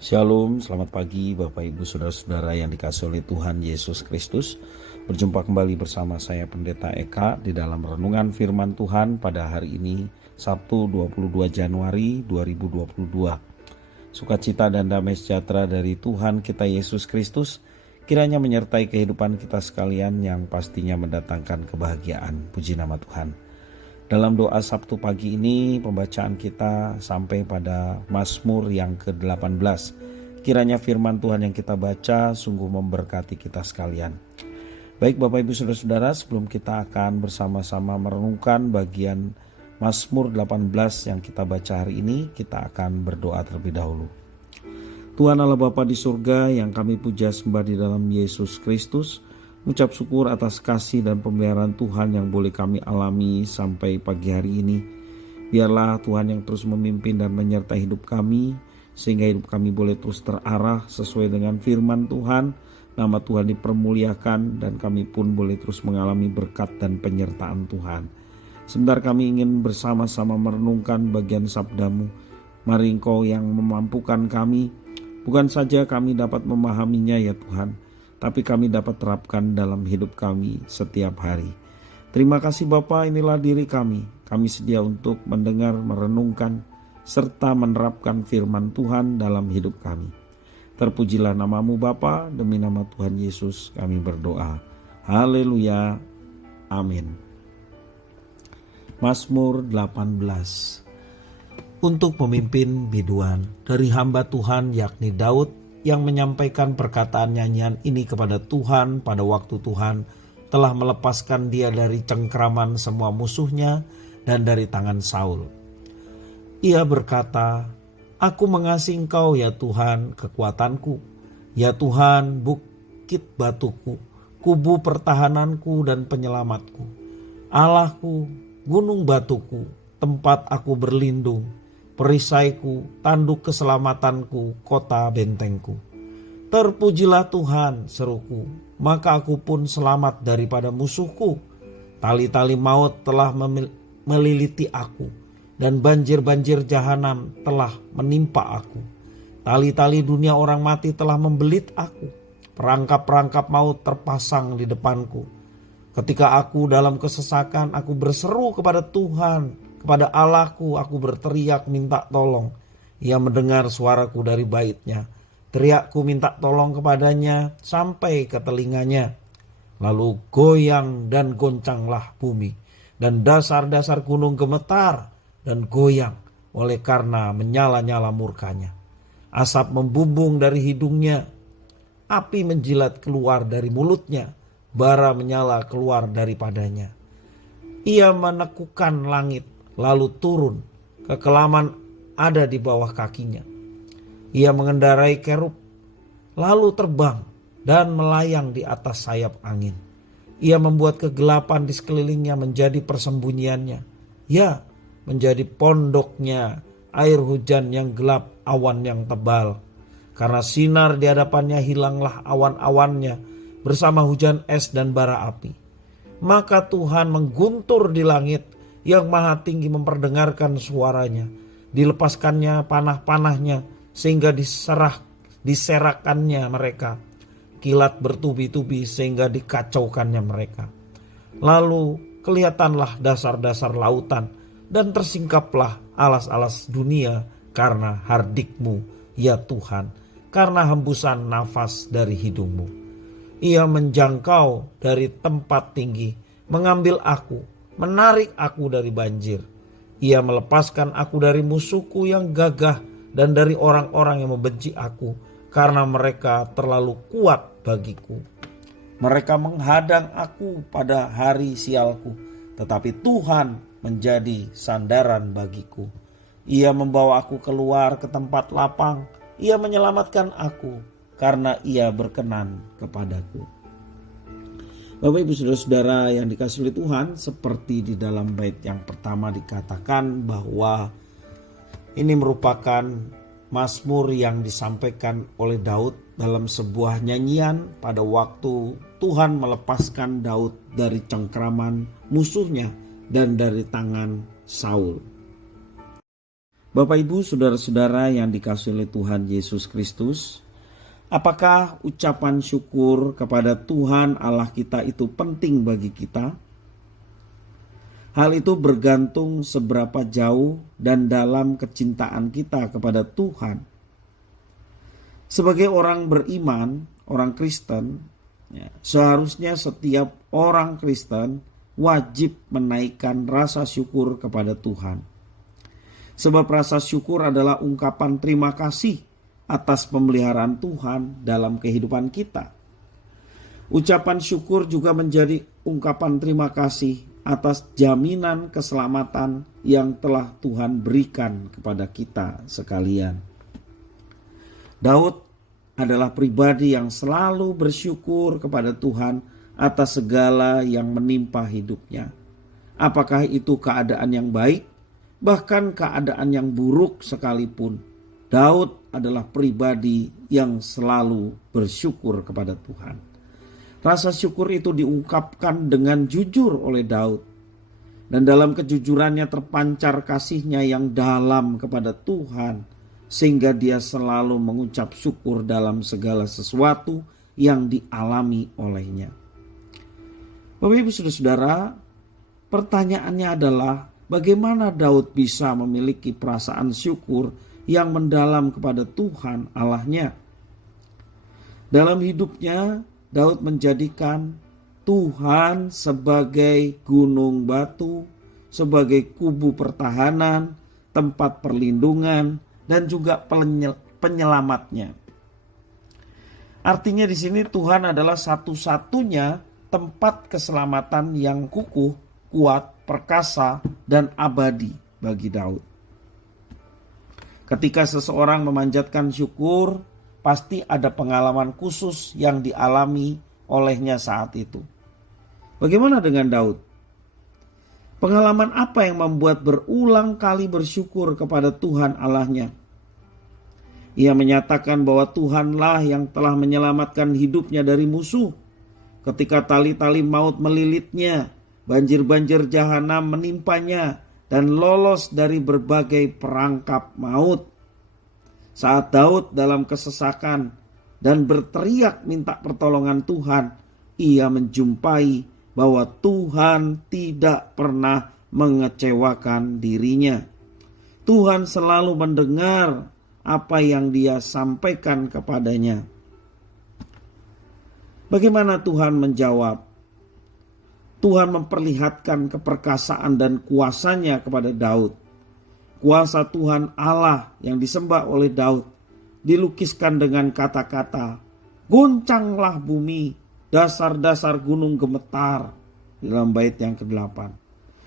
Shalom, selamat pagi Bapak Ibu Saudara-saudara yang dikasihi oleh Tuhan Yesus Kristus. Berjumpa kembali bersama saya Pendeta Eka di dalam renungan firman Tuhan pada hari ini Sabtu 22 Januari 2022. Sukacita dan damai sejahtera dari Tuhan kita Yesus Kristus kiranya menyertai kehidupan kita sekalian yang pastinya mendatangkan kebahagiaan. Puji nama Tuhan. Dalam doa Sabtu pagi ini pembacaan kita sampai pada Mazmur yang ke-18. Kiranya firman Tuhan yang kita baca sungguh memberkati kita sekalian. Baik Bapak Ibu Saudara-saudara, sebelum kita akan bersama-sama merenungkan bagian Mazmur 18 yang kita baca hari ini, kita akan berdoa terlebih dahulu. Tuhan Allah Bapa di surga yang kami puja sembah di dalam Yesus Kristus, mengucap syukur atas kasih dan pemeliharaan Tuhan yang boleh kami alami sampai pagi hari ini. Biarlah Tuhan yang terus memimpin dan menyertai hidup kami, sehingga hidup kami boleh terus terarah sesuai dengan firman Tuhan. Nama Tuhan dipermuliakan dan kami pun boleh terus mengalami berkat dan penyertaan Tuhan. Sebentar kami ingin bersama-sama merenungkan bagian sabdamu. Mari Engkau yang memampukan kami, bukan saja kami dapat memahaminya ya Tuhan, tapi kami dapat terapkan dalam hidup kami setiap hari. Terima kasih Bapa, inilah diri kami. Kami sedia untuk mendengar, merenungkan, serta menerapkan firman Tuhan dalam hidup kami. Terpujilah namamu Bapa, demi nama Tuhan Yesus kami berdoa. Haleluya, amin. Mazmur 18. Untuk pemimpin biduan dari hamba Tuhan yakni Daud, yang menyampaikan perkataan nyanyian ini kepada Tuhan pada waktu Tuhan telah melepaskan dia dari cengkraman semua musuhnya dan dari tangan Saul. Ia berkata, "Aku mengasihi Engkau ya Tuhan, kekuatanku, ya Tuhan, bukit batuku, kubu pertahananku dan penyelamatku, Allahku, gunung batuku, tempat aku berlindung, perisaiku, tanduk keselamatanku, kota bentengku. Terpujilah Tuhan, seruku, maka aku pun selamat daripada musuhku. Tali-tali maut telah meliliti aku, dan banjir-banjir jahanam telah menimpa aku. Tali-tali dunia orang mati telah membelit aku. Perangkap-perangkap maut terpasang di depanku. Ketika aku dalam kesesakan, aku berseru kepada Tuhan. Kepada Allahku aku berteriak minta tolong. Ia mendengar suaraku dari baitnya. Teriakku minta tolong kepadanya sampai ke telinganya. Lalu goyang dan goncanglah bumi, dan dasar-dasar gunung gemetar dan goyang oleh karena menyala-nyala murkanya. Asap membumbung dari hidungnya, api menjilat keluar dari mulutnya, bara menyala keluar daripadanya. Ia menekukan langit, lalu turun, kekelaman ada di bawah kakinya. Ia mengendarai kerub, lalu terbang dan melayang di atas sayap angin. Ia membuat kegelapan di sekelilingnya menjadi persembunyiannya. Ya, menjadi pondoknya air hujan yang gelap, awan yang tebal. Karena sinar di hadapannya hilanglah awan-awannya bersama hujan es dan bara api. Maka Tuhan mengguntur di langit, yang maha tinggi memperdengarkan suaranya. Dilepaskannya panah-panahnya sehingga diserakannya mereka. Kilat bertubi-tubi sehingga dikacaukannya mereka. Lalu kelihatanlah dasar-dasar lautan dan tersingkaplah alas-alas dunia karena hardikmu ya Tuhan, karena hembusan nafas dari hidungmu. Ia menjangkau dari tempat tinggi, mengambil aku, menarik aku dari banjir. Ia melepaskan aku dari musuhku yang gagah dan dari orang-orang yang membenci aku, karena mereka terlalu kuat bagiku. Mereka menghadang aku pada hari sialku, tetapi Tuhan menjadi sandaran bagiku. Ia membawa aku keluar ke tempat lapang. Ia menyelamatkan aku karena ia berkenan kepadaku. Bapak Ibu Saudara-saudara yang dikasihi oleh Tuhan, seperti di dalam bait yang pertama dikatakan bahwa ini merupakan mazmur yang disampaikan oleh Daud dalam sebuah nyanyian pada waktu Tuhan melepaskan Daud dari cengkraman musuhnya dan dari tangan Saul. Bapak, Ibu, saudara-saudara yang dikasihi oleh Tuhan Yesus Kristus, apakah ucapan syukur kepada Tuhan Allah kita itu penting bagi kita? Hal itu bergantung seberapa jauh dan dalam kecintaan kita kepada Tuhan. Sebagai orang beriman, orang Kristen, seharusnya setiap orang Kristen wajib menaikkan rasa syukur kepada Tuhan. Sebab rasa syukur adalah ungkapan terima kasih atas pemeliharaan Tuhan dalam kehidupan kita. Ucapan syukur juga menjadi ungkapan terima kasih atas jaminan keselamatan yang telah Tuhan berikan kepada kita sekalian. Daud adalah pribadi yang selalu bersyukur kepada Tuhan atas segala yang menimpa hidupnya. Apakah itu keadaan yang baik, bahkan keadaan yang buruk sekalipun, Daud adalah pribadi yang selalu bersyukur kepada Tuhan. Rasa syukur itu diungkapkan dengan jujur oleh Daud. Dan dalam kejujurannya terpancar kasihnya yang dalam kepada Tuhan, sehingga dia selalu mengucap syukur dalam segala sesuatu yang dialami olehnya. Bapak, Ibu, saudara-saudara, pertanyaannya adalah, bagaimana Daud bisa memiliki perasaan syukur yang mendalam kepada Tuhan Allahnya? Dalam hidupnya, Daud menjadikan Tuhan sebagai gunung batu, sebagai kubu pertahanan, tempat perlindungan, dan juga penyelamatnya. Artinya di sini Tuhan adalah satu-satunya tempat keselamatan yang kukuh, kuat, perkasa, dan abadi bagi Daud. Ketika seseorang memanjatkan syukur, pasti ada pengalaman khusus yang dialami olehnya saat itu. Bagaimana dengan Daud? Pengalaman apa yang membuat berulang kali bersyukur kepada Tuhan Allahnya? Ia menyatakan bahwa Tuhanlah yang telah menyelamatkan hidupnya dari musuh. Ketika tali-tali maut melilitnya, banjir-banjir jahanam menimpanya, dan lolos dari berbagai perangkap maut. Saat Daud dalam kesesakan dan berteriak minta pertolongan Tuhan, ia menjumpai bahwa Tuhan tidak pernah mengecewakan dirinya. Tuhan selalu mendengar apa yang dia sampaikan kepadanya. Bagaimana Tuhan menjawab? Tuhan memperlihatkan keperkasaan dan kuasanya kepada Daud. Kuasa Tuhan Allah yang disembah oleh Daud dilukiskan dengan kata-kata, "Goncanglah bumi, dasar-dasar gunung gemetar," dalam bait yang ke-8.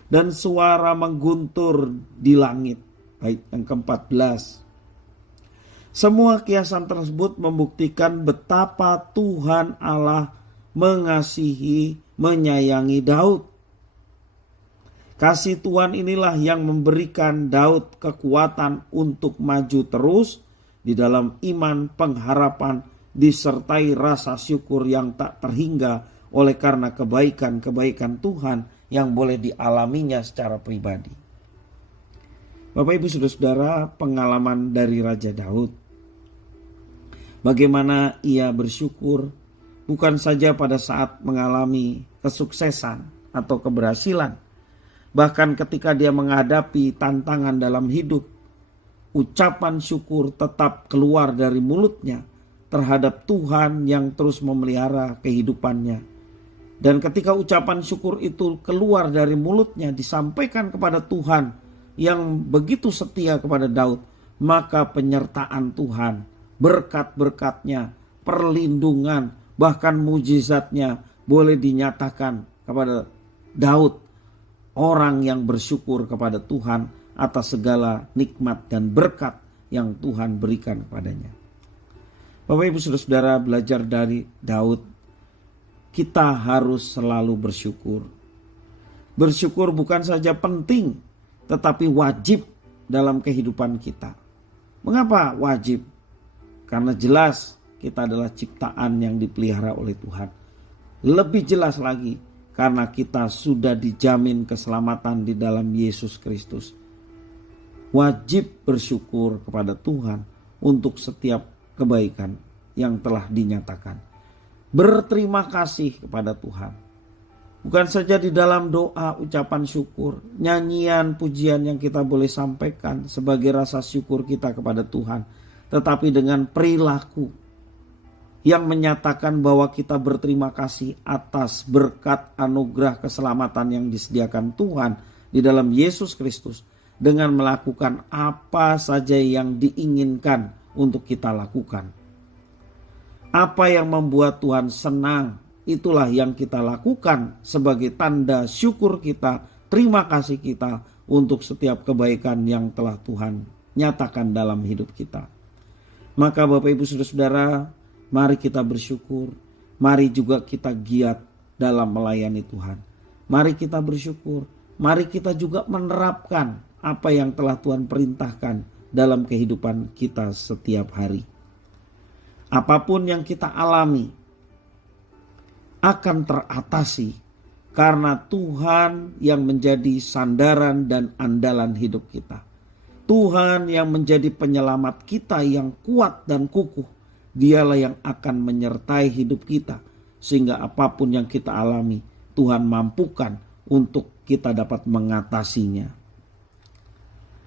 Dan suara mengguntur di langit, bait yang ke-14. Semua kiasan tersebut membuktikan betapa Tuhan Allah mengasihi, menyayangi Daud. Kasih Tuhan inilah yang memberikan Daud kekuatan untuk maju terus di dalam iman, pengharapan, disertai rasa syukur yang tak terhingga oleh karena kebaikan-kebaikan Tuhan yang boleh dialaminya secara pribadi. Bapak, Ibu, saudara-saudara, pengalaman dari Raja Daud. Bagaimana ia bersyukur bukan saja pada saat mengalami kesuksesan atau keberhasilan, bahkan ketika dia menghadapi tantangan dalam hidup, ucapan syukur tetap keluar dari mulutnya terhadap Tuhan yang terus memelihara kehidupannya. Dan ketika ucapan syukur itu keluar dari mulutnya disampaikan kepada Tuhan yang begitu setia kepada Daud, maka penyertaan Tuhan, berkat-berkatnya, perlindungan, bahkan mujizatnya boleh dinyatakan kepada Daud, orang yang bersyukur kepada Tuhan atas segala nikmat dan berkat yang Tuhan berikan kepadanya. Bapak, Ibu, saudara-saudara, belajar dari Daud, kita harus selalu bersyukur. Bersyukur bukan saja penting, tetapi wajib dalam kehidupan kita. Mengapa wajib? Karena jelas kita adalah ciptaan yang dipelihara oleh Tuhan. Lebih jelas lagi, karena kita sudah dijamin keselamatan di dalam Yesus Kristus. wajib bersyukur kepada Tuhan untuk setiap kebaikan yang telah dinyatakan. Berterima kasih kepada Tuhan. Bukan saja di dalam doa, ucapan syukur, nyanyian, pujian yang kita boleh sampaikan sebagai rasa syukur kita kepada Tuhan, tetapi dengan perilaku yang menyatakan bahwa kita berterima kasih atas berkat anugerah keselamatan yang disediakan Tuhan di dalam Yesus Kristus, dengan melakukan apa saja yang diinginkan untuk kita lakukan. Apa yang membuat Tuhan senang, itulah yang kita lakukan sebagai tanda syukur kita, terima kasih kita untuk setiap kebaikan yang telah Tuhan nyatakan dalam hidup kita. Maka Bapak Ibu Saudara-saudara, mari kita bersyukur, mari juga kita giat dalam melayani Tuhan. Mari kita bersyukur, mari kita juga menerapkan apa yang telah Tuhan perintahkan dalam kehidupan kita setiap hari. Apapun yang kita alami akan teratasi karena Tuhan yang menjadi sandaran dan andalan hidup kita. Tuhan yang menjadi penyelamat kita yang kuat dan kukuh. Dialah yang akan menyertai hidup kita sehingga apapun yang kita alami Tuhan mampukan untuk kita dapat mengatasinya.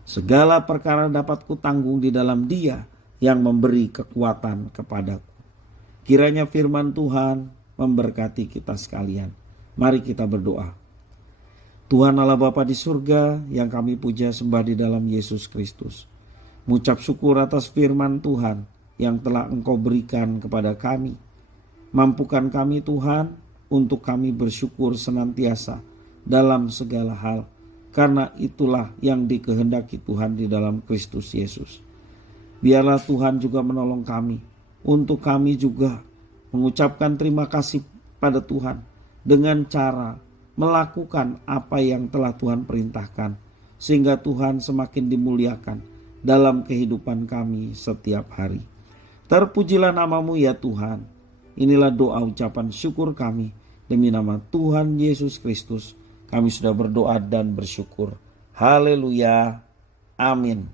Segala perkara dapat kutanggung di dalam Dia yang memberi kekuatan kepadaku. Kiranya firman Tuhan memberkati kita sekalian. Mari kita berdoa. Tuhan Allah Bapa di surga yang kami puja sembah di dalam Yesus Kristus. Mengucap syukur atas firman Tuhan yang telah Engkau berikan kepada kami. Mampukan kami Tuhan untuk kami bersyukur senantiasa dalam segala hal. Karena itulah yang dikehendaki Tuhan di dalam Kristus Yesus. Biarlah Tuhan juga menolong kami untuk kami juga mengucapkan terima kasih pada Tuhan dengan cara melakukan apa yang telah Tuhan perintahkan, sehingga Tuhan semakin dimuliakan dalam kehidupan kami setiap hari. Terpujilah nama-Mu ya Tuhan. Inilah doa ucapan syukur kami demi nama Tuhan Yesus Kristus. Kami sudah berdoa dan bersyukur. Haleluya. Amin.